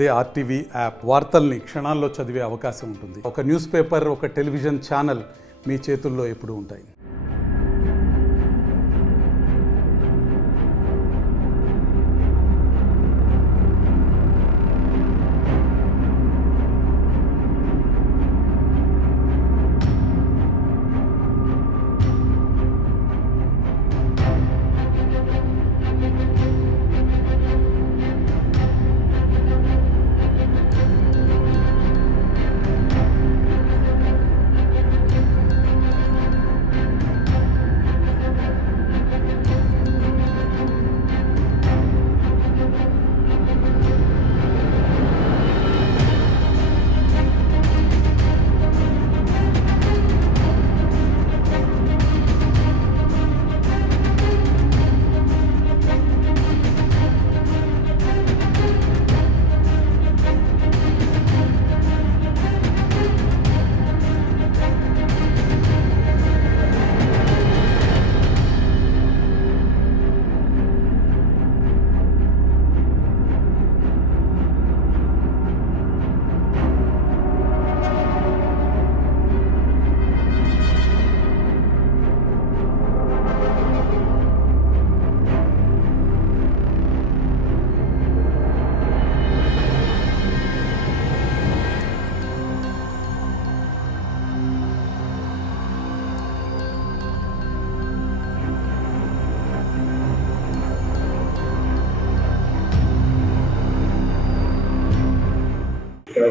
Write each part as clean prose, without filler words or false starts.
అదే RTV app వార్తల్ని క్షణాల్లో చదివే అవకాశం ఉంటుంది. ఒక న్యూస్ పేపర్, ఒక టెలివిజన్ ఛానల్ మీ చేతుల్లో ఎప్పుడూ ఉంటాయి.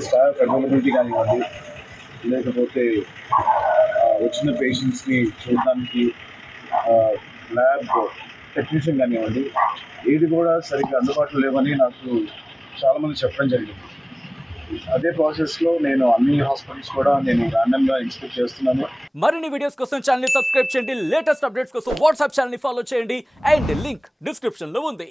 స్టాఫ్ అవైలబిలిటీ కానివ్వండి, లేకపోతే వచ్చిన పేషెంట్స్ని చూడడానికి ల్యాబ్ టెక్నీషియన్ కానివ్వండి, ఏది కూడా సరిగ్గా అందుబాటులో లేవని నాకు చాలామంది చెప్పడం జరిగింది. అదే ప్రాసెస్లో నేను అన్ని హాస్పిటల్స్ కూడా నేను ర్యాండమ్గా ఇన్స్పెక్ట్ చేస్తున్నాను. మరిన్ని వీడియోస్ కోసం ఛానల్ ని సబ్స్క్రైబ్ చేయండి. లేటెస్ట్ అప్డేట్స్ కోసం వాట్సాప్ ఛానల్ ని ఫాలో చేయండి. అండ్ లింక్ డిస్క్రిప్షన్ లో ఉంది.